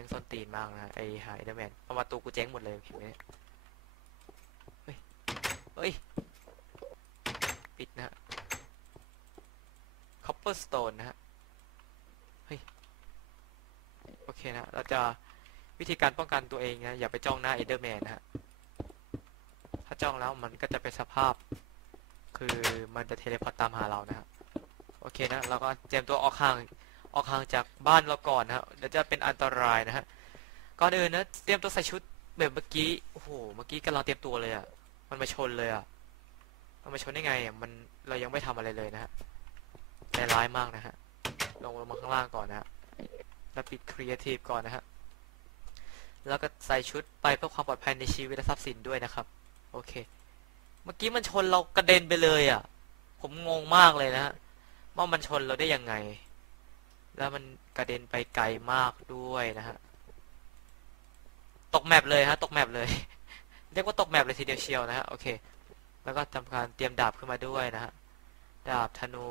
ม่งส้นตีนมากนะไอหายเดอร์แมนเอามาตูกูเจ๊งหมดเลยเห็นไหมเฮ้ยเฮ้ยปิดนะคอปเปอร์สโตนนะฮะเฮ้ยโอเคนะเราจะวิธีการป้องกันตัวเองนะอย่าไปจ้องหน้าเอเดอร์แมนนะฮะถ้าจ้องแล้วมันก็จะเป็นสภาพ คือมันจะเทเลพอร์ตตามหาเรานะฮะโอเคนะเราก็เตรียมตัวออกห่าง ออกห่างจากบ้านเราก่อนนะฮะเดี๋ยวจะเป็นอันตรายนะฮะก่อนอื่นนะเตรียมตัวใส่ชุดแบบเมื่อกี้โอ้โหเมื่อกี้กำลังเตรียมตัวเลยอะ่ะมันมาชนเลยอะ่ะมันมาชนได้ไงอะมันเรายังไม่ทำอะไรเลยนะฮะใจร้ายมากนะฮะลงลงมาข้างล่างก่อนนะฮะแล้วปิดครีเอทีฟก่อนนะฮะแล้วก็ใส่ชุดไปเพื่อความปลอดภัยในชีวิตและทรัพย์สินด้วยนะครับ โอเค เมื่อกี้มันชนเรากระเด็นไปเลยอะ่ะ ผมงงมากเลยนะฮะว่ามันชนเราได้ยังไง แล้วมันกระเด็นไปไกลมากด้วยนะฮะ ตกแมปเลยฮะ ตกแมปเลย เรียกว่าตกแมปเลยทีเดียวเชียวนะฮะ โอเค แล้วก็ทำการเตรียมดาบขึ้นมาด้วยนะฮะ ดาบธนู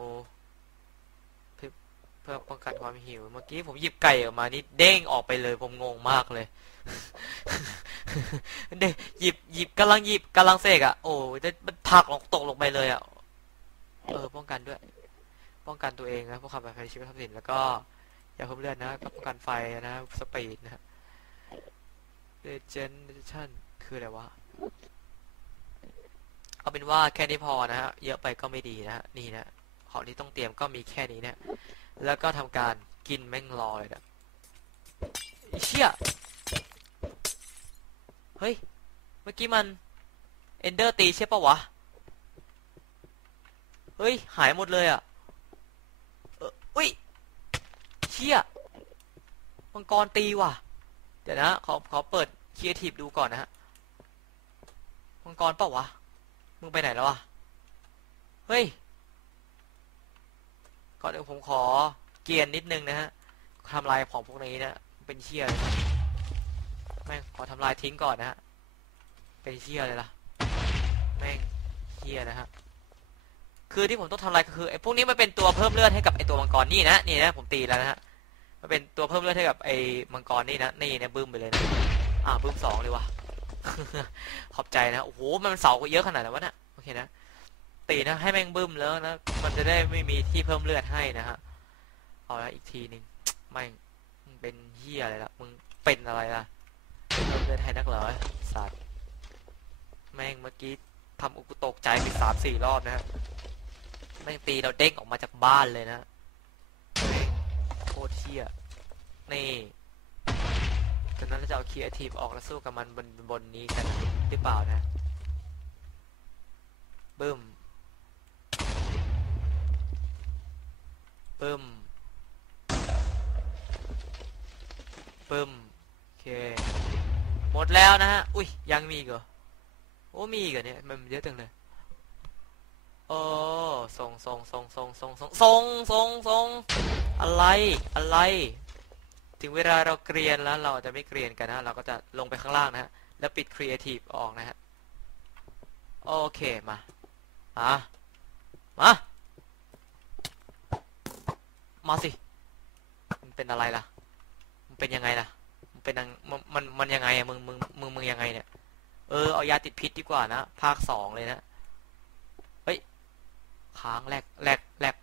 เพื่อป้องกันความหิว เมื่อกี้ผมหยิบไก่ออกมานี่เด้งออกไปเลย ผมงงมากเลย เด้หยิบหยิบกำลังหยิบกำลังเสกอะ่ะ โอ้ยมันผักลงตกลงไปเลยอะ่ะ เออ ป้องกันด้วย ป้องกันตัวเองนะเพื่อความปลอดภัยในชีวิตทรัพย์สินแล้วก็อย่าเพิ่มเลือดนะก็ป้องกันไฟนะสปีดนะฮะเดเจนเดชันคืออะไรวะเอาเป็นว่าแค่นี้พอนะฮะเยอะไปก็ไม่ดีนะฮะนี่นะของที่ต้องเตรียมก็มีแค่นี้นะแล้วก็ทำการกินแม่งรอเลยนะไอ้เชี่ยเฮ้ยเมื่อกี้มันเอนเดอร์ตีใช่ปะวะเฮ้ยหายหมดเลยอะ่ะเอุ้ยเชี่ยมังกรตีว่ะ เดี๋ยวนะขอขอเปิดครีเอทีฟดูก่อนนะฮะมังกรเปล่าวะ มึงไปไหนแล้ววะ เฮ้ย ก่อนเดี๋ยวผมขอเกียนนิดนึงนะฮะทำลายของพวกนี้นะ เป็นเชี่ยเลยแม่งขอทำลายทิ้งก่อนนะฮะ เป็นเชี่ยเลยล่ะ แม่งเชี่ยนะฮะ คือที่ผมต้องทำลายก็คือไอ้พวกนี้มันเป็นตัวเพิ่มเลือดให้กับไอ้ตัวมังกรนี่นะนี่นะผมตีแล้วนะฮะมันเป็นตัวเพิ่มเลือดให้กับไอ้มังกรนี่นะนี่นะบึ้มไปเลยนะอ่าบึ้มสองเลยวะขอบใจนะโอ้โหมันเสาเยอะขนาดนั้นวะเนี่ยโอเคนะตีนะให้แม่งบึ้มแล้วนะมันจะได้ไม่มีที่เพิ่มเลือดให้นะฮะเอาละอีกทีหนึ่งแม่งเป็นเหี้ยอะไรละมึงเป็นอะไรล่ะเพิ่มเลือดให้นักเหรอสัตว์แม่งเมื่อกี้ทำอุกุตกใจไปสามสี่รอบนะฮะ ม่งตีเราเด้งออกมาจากบ้านเลยนะโคตรเที่ยนี่จากนั้นเราจะเอาคี a t ทีฟออกแล้วสู้กับมันบนบนนี้กันหรือเปล่านะบึ้มบึ้มบึ้มโอเค หมดแล้วนะฮะ อุ้ยยังมีอีกเหรอ โอ้มีอีกเหรอเนี่ย มันเยอะจังเลย โอ้ทรงทรงทรงทรงทรงทรงทรงทรงทรงอะไรอะไร ถึงเวลาเราเกรียนแล้วเราจะไม่เกรียนกันนะเราก็จะลงไปข้างล่างนะฮะแล้วปิดครีเอทีฟออกนะฮะโอเคมามามามาสิมันเป็นอะไรล่ะมันเป็นยังไงล่ะมันเป็นมันมันมันยังไงอะมึงมึงมึงมึงยังไงเนี่ยเออเอายาติดพิษดีกว่านะภาคสองเลยนะ ค้างแหลกแหลกแหลก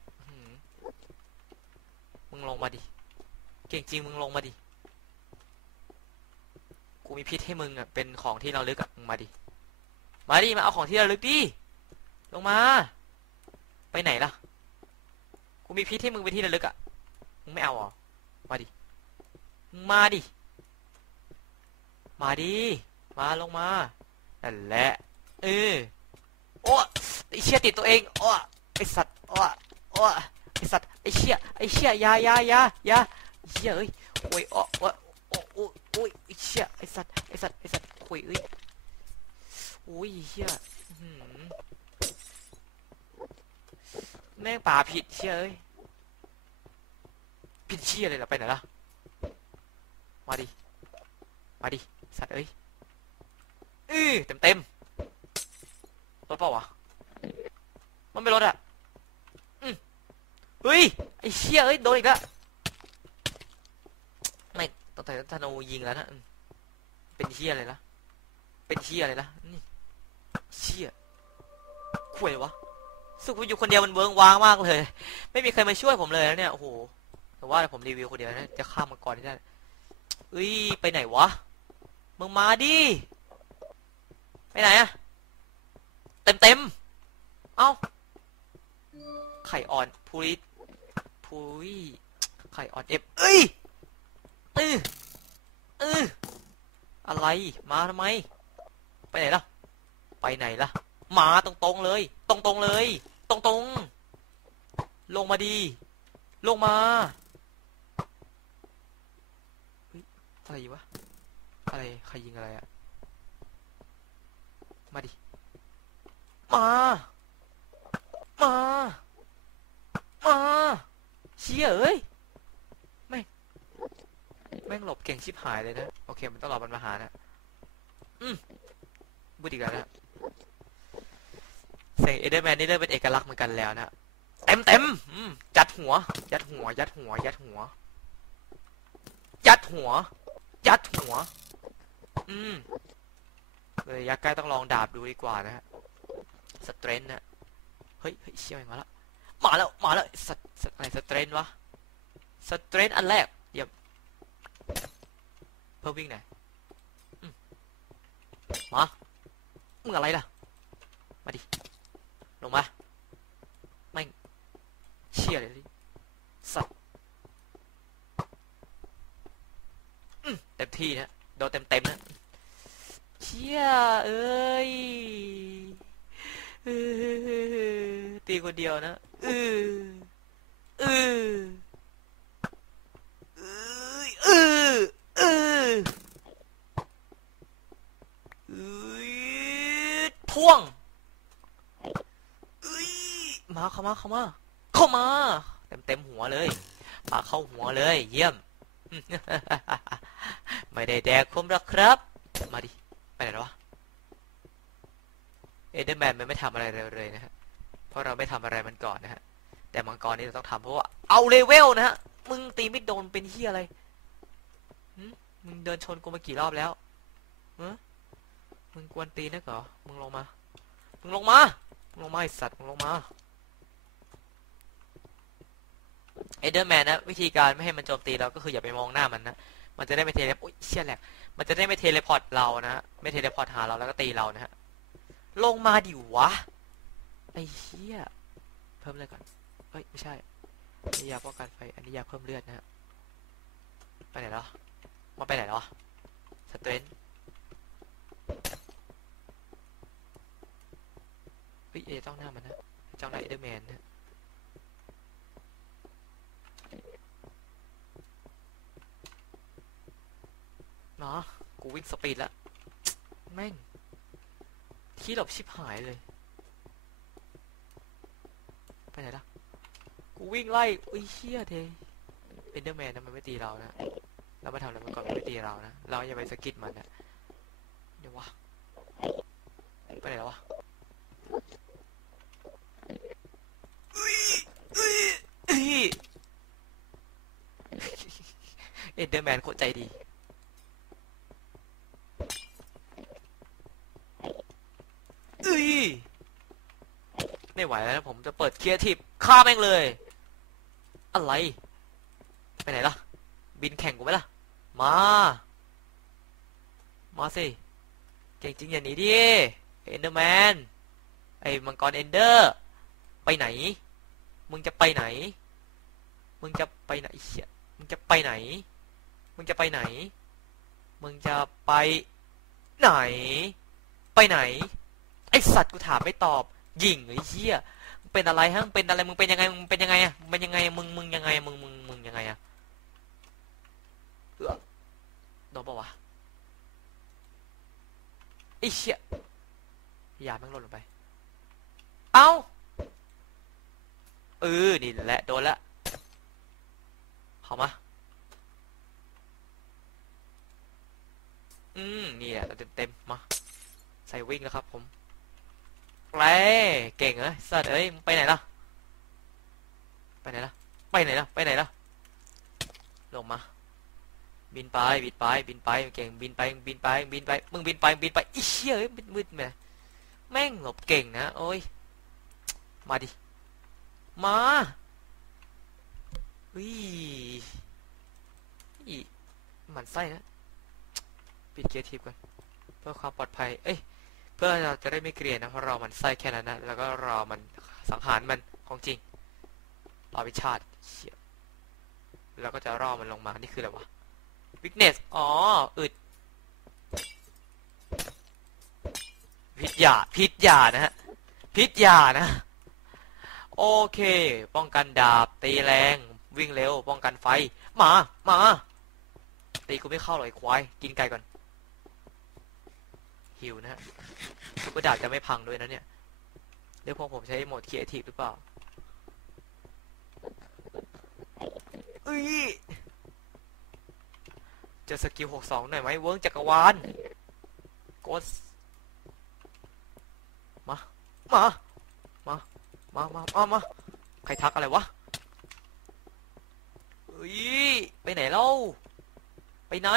มึงลงมาดิ เก่งจริงมึงลงมาดิ กูมีพิษให้มึงอะ เป็นของที่เราลึกอะ มึงมาดิ มาดิ มาเอาของที่เราลึกดิ ลงมา ไปไหนล่ะ กูมีพิษให้มึงเป็นที่ระลึกอะ มึงไม่เอาหรอ มาดิมึงมาดิ มาดิ มาลงมา นั่นแหละ เออโอ้ไอเชี่ยติดตัวเอง โอ้ ไอสัตว์โอ้โอ้ไอสัตว์ไอเชี่ยไอเชี่ยยายายายาเชี่ยเอ้ยโอ้ยโอ้โอ้โอ้โอ้โอ้ยไอเชี่ยไอสัตว์ไอสัตว์ไอสัตว์โอ้ยเอ้ยโอ้ยเชี่ยแม่งป่าผิดเชี่ยเอ้ยผิดเชี่ยเลยเหรอไปไหนล่ะมาดิมาดิสัตว์เอ้ยเออเต็มเต็มรถเปล่าวะ มันไม่รถอะ อืมเฮ้ ยไอ้เชี่ยเอ้ยโดนอีกแล้วไม่ต้องแต่ธนูยิงแล้วนะเป็นเชี่ยอะไรละเป็นเชี่ยอะไรละนี่เชี่ยคุยเลยวะสุกอยู่คนเดียวมันเวิ้งว้างมากเลย ไม่มีใครมาช่วยผมเลยนะเนี่ยโอ้โหแต่ว่าผมรีวิวคนเดียวนะจะข้ามมังกรที่ได้เอ้ยไปไหนวะมึงมาดิไปไหนอะเต็มเต็มเอ้าไข่อ่อนพูริ พูริไข่อ่อนเอฟเอ้ยเออเอออะไรมาทำไม ไปไหนล่ะ ไปไหนล่ะ มาตรงๆเลย ตรงๆเลย ตรงๆ ลงมาดี ลงมาเฮ้ยอะไรวะอะไรใครยิงอะไรอะมาดิ มา มา เชี่ ยเอ้ยแม่แม่งหลบเก่งชิบหายเลยนะ โอเค มันต้องรอมันมาหานะ อืมบูดอีกแล้วนะเสียงเอเดอร์แมนนี่เริ่มเป็นเอกลักษณ์เหมือนกันแล้วนะ เต็มเต็มอืมยัดหัว ยัดหัว ยัดหัว ยัดหัว ยัดหัว ยัดหัว อืมเลยยักษ์ใกล้ต้องลองดาบดูดีกว่านะฮะ สเตรนนะ เฮ้ย เฮ้ยเชี่ยมาแล้ว มาแล้ว มาแล้วสตสตอะไรสเตรนวะสเตรนอันแรกเยี่ยมเพิ่มวิ่งหน่อยมามึงอะไรล่ะ มาดิ ลงมา ไม่เชี่ยเลยสัตว์เต็มที่นะโดนเต็มเต็มนะเชี่ยเอ้ยเออตีคนเดียวนะ ออเออเอยเออเออเอพ่วงเอ้ยมาเข้ามาเข้ามา เข้ามา เต็มเต็มหัวเลยปาเข้าหัวเลย เยี่ยม ไม่ได้แดกคมหรอกครับ มาดิไปไหนแล้ววะเอเดอร์แมนมันไม่ทำอะไรเลยเลยนะฮะเพ ราะเราไม่ทำอะไรมันก่อนนะฮะ แต่มังกรนี่เราต้องทำเพราะว่าเอาเลเวลนะฮะ มึงตีไม่โดนเป็นเฮียอะไรมึงเดินชนกูมากี่รอบแล้วมึงกวนตีนักเหรอ มึงลงมา มึงลงมา มึงลงมาไอสัตว์ มึงลงมา เอเดอร์แมนนะ วิธีการไม่ให้มันโจมตีเราก็คืออย่าไปมองหน้ามันนะ มันจะได้ไม่เทเลพโอ้ยเชี่ยแหลกมันจะได้ไม่เทเลพอร์ตเรานะ ไม่เทเลพอร์ตหาเราแล้วก็ตีเรานะฮะ ลงมาดิวะ ไอ้เหี้ย เพิ่มเลยก่อน เอ้ย ไม่ใช่อันนี้ยาป้องกันไฟ อันนี้ยาเพิ่มเลือดนะฮะ ไปไหนแล้วมาไปไหนแล้วอสเตรนเฮ้ยเอจ้องหน้ามันนะจ้องหน้าเอเดอร์แมนนะเนาะกูวิ่งสปีดล้วแม่งที่หลบชิบหายเลย ไปไหนล่ะกูวิ่งไล่อุ้ยเชี่ยเทเอนเดอร์แมนนะมันไม่ตีเรานะเรามาทำอะไรมันก่อนมันไม่ตีเรานะเราอย่าไปสกิดมันนะเดี๋ยววะไปไหนแล้ววะเอ็นเดอร์แมนโคตรใจดี เอ้ยไม่ไหวแล้วนะผมจะเปิดเคียร์ทิปฆ่าแม่งเลย อะไร ไปไหนล่ะ บินแข่งกูไหมล่ะ มา มาสิ เก่งจริงอย่าหนีดิเอนเดอร์แมน ไอ้มังกรเอนเดอร์ ไปไหน มึงจะไปไหน มึงจะไปไหนเหี้ยมึงจะไปไหน มึงจะไปไหน มึงจะไปไหน ไปไหน ไอสัตว์กูถามไม่ตอบยิงไอ้เหี้ย เป็นอะไรฮะมึงเป็นอะไรมึงเป็นยังไงมึงเป็นยังไงอะมึงเป็นยังไงมึงมึงยังไงมึงมึงมึงยังไงอะเออโดนปะวะไอ้เชี่ยยาแม่งหล่นลงไป เอ้าเออนี่แหละโดนละเข้ามาอืมนี่แหละเต็มเต็มมา ใส่วิ่งแล้วครับผม แล้เก่งเหรอสัตว์เอ้ยมึงไปไหนล่ะไปไหนล่ะไปไหนล่ะไปไหนล่ะลงมา บินไปบินไปบินไปเก่งบินไปบินไปบินไปมึงบินไปบินไปอีเชี่ยเอ้ยมืดๆแม่แม่งหลบเก่งนะโอ้ยมาดิมาวิอีหมันไส้นะปิดเกียร์ทิปก่อนเพื่อความปลอดภัยเอ้ย เพื่อเราจะได้ไม่เกลียดนะเพราะเรามันไส้แค่นั้นนะแล้วก็รอมันสังหารมันของจริงรอวิชาติเชี่ยแล้วก็จะรอมันลงมานี่คืออะไรวะ weakness อ๋ออึดพิษยาพิษยานะฮะพิษยานะ โอเค ป้องกันดาบ ตีแรง วิ่งเร็ว ป้องกันไฟ มา มา ตีกูไม่เข้าหรอกไอ้ควาย กินไก่ก่อน หิวนะฮะกูดาบจะไม่พังด้วยนะเนี่ยเดี๋ยวพวกผมใช้โหมดครีเอทีฟหรือเปล่าเอ้ยเจอสกิลหกสองหน่อยไหมเวิร์กจักรวาลกดมามามามามามามาใครทักอะไรวะเฮ้ยไปไหนเล่าไปไหน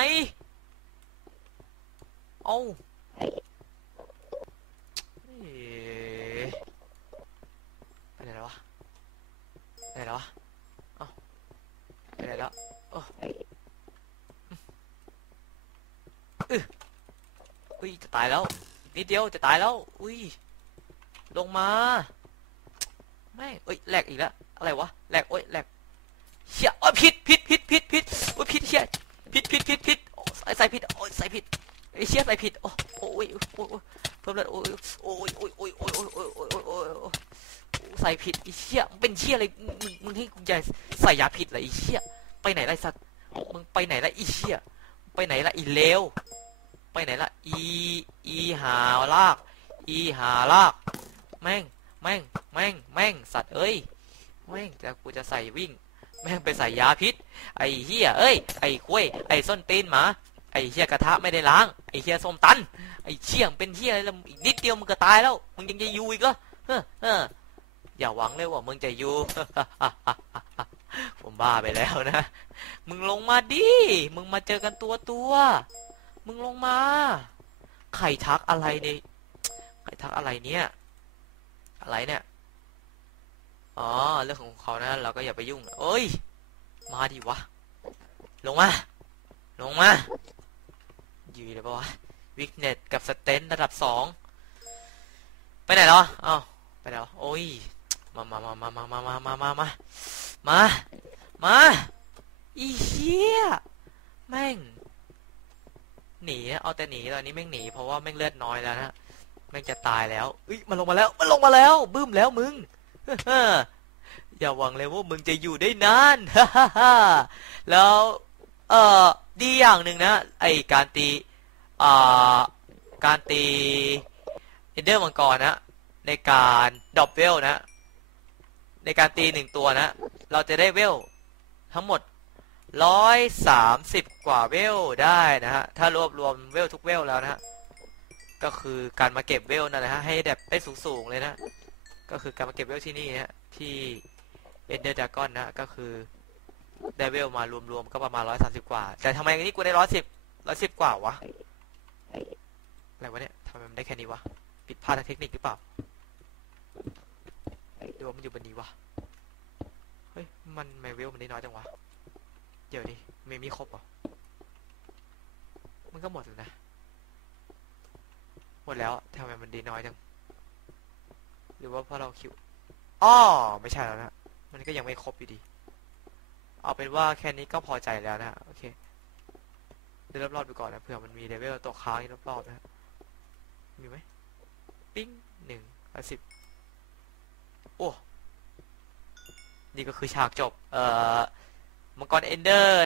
เอา ไปไหนแล้ววะไปไหนแล้ววะเอ้าไปไหนแล้วโอ้อุ้ยจะตายแล้วนิดเดียวจะตายแล้ว อุ้ยลงมาแม่เอ้ยแหลกอีกแล้วอะไรวะแหลกโอ้ยแหลกเชี่ยโอ้ยผิดผิดผิดผิดผิดโอ้ยผิดเชี่ยผิดผิดผิดผิดใส่ใส่ผิดโอ้ยใส่ผิดไอ้เชี่ยใส่ผิดโอ้โอ้ยโอ้ย พิ่มเลยโอ้ยโอ้ยโอ้ยโอ้ยโอ้ยโอ้ยโอ้ยโอ้ยโอ้ยโอ้ยโอ้ยใส่ผิดไอ้เชี่ยมึงเป็นเชี่ยอะไรมึงมึงให้กูใจใส่ยาผิดเหรอไอ้เชี่ยไปไหนไรสัตว์มึงไปไหนละไอ้เชี่ยไปไหนละไอ้เลวไปไหนละอีอีหาลาก อีหาลากแม่งแม่งแม่งแม่งสัตว์เอ้ยแม่งจะกูจะใส่วิ่ง แม่งไปใส่ยาพิษ ไอ้เหี้ยเอ้ยไอ้กล้วยไอ้ส้นตีนหมา ไอ้เหี้ยกระทะไม่ได้ล้าง ไอ้เหี้ยส้มตัน ไอ้เชี่ยงเป็นเหี้ยอะไรแล้วอีกนิดเดียวมึงก็ตายแล้ว มึงยังจะอยู่อีกเหรอเฮ้อเฮ้ออย่าหวังเลยว่ามึงจะอยู่ ผมบ้าไปแล้วนะ มึงลงมาดิ มึงมาเจอกันตัวตัว มึงลงมาใครทักอะไรเนี่ยใครทักอะไรเนี่ย อะไรเนี่ย อ๋อ เรื่องของเขานะ เราก็อย่าไปยุ่ง เอ้ย มาดิวะ ลงมา ลงมา อยู่เลยปะวะวิกเน็ตกับสเตนระดับสองไปไหนแล้วอ้าวไปแล้วโอ้ยมามามามามามามามามามามามาอีเหี้ยแม่งหนีนะเอาแต่หนีตอนนี้แม่งหนีเพราะว่าแม่งเลือดน้อยแล้วนะแม่งจะตายแล้วเอ้ยมันลงมาแล้วมันลงมาแล้วบึ้มแล้วมึงอย่าหวังเลยว่ามึงจะอยู่ได้นานฮ่าแล้วเออดีอย่างหนึ่งนะไอการตี การตีเอนเดอร์มังกรนะในการดรอปเวลนะ ในการตีหนึ่งตัวนะ เราจะได้เวลทั้งหมดร้อยสามสิบกว่าเวลได้นะฮะ ถ้ารวบรวมเวลทุกเวลแล้วนะฮะ ก็คือการมาเก็บเวลนั่นแหละฮะ ให้แบบได้สูงๆเลยนะ ก็คือการมาเก็บเวลที่นี่นะฮะ ที่เอนเดอร์ดากอนนะ ก็คือได้เวลมารวมๆก็ประมาณร้อยสามสิบกว่า แต่ทำไมนนี้กูได้ร้อยสิบร้อยสิบกว่าวะ อะไรวะเนี่ยทำไมมันได้แค่นี้วะผิดพลาดทางเทคนิคหรือเปล่าหรือว่ามันอยู่บนนี้วะเฮ้ยมันไม่เวลมันได้น้อยจังวะเดี๋ยวดิไม่มีครบเหรอมันก็หมดแล้วนะ หมดแล้วทำไมมันดีน้อยจัง หรือว่าเพราะเราคิวอ้อไม่ใช่แล้วนะ มันก็ยังไม่ครบอยู่ดี เอาเป็นว่าแค่นี้ก็พอใจแล้วนะ โอเค เดินรอบๆไปก่อนนะเผื่อมันมีเลเวลตกค้างอีกรอบๆนะมีไหมปิ้งหนึ่งละสิบโอ้นี่ก็คือฉากจบ เอ่อมังกรเอนเดอร์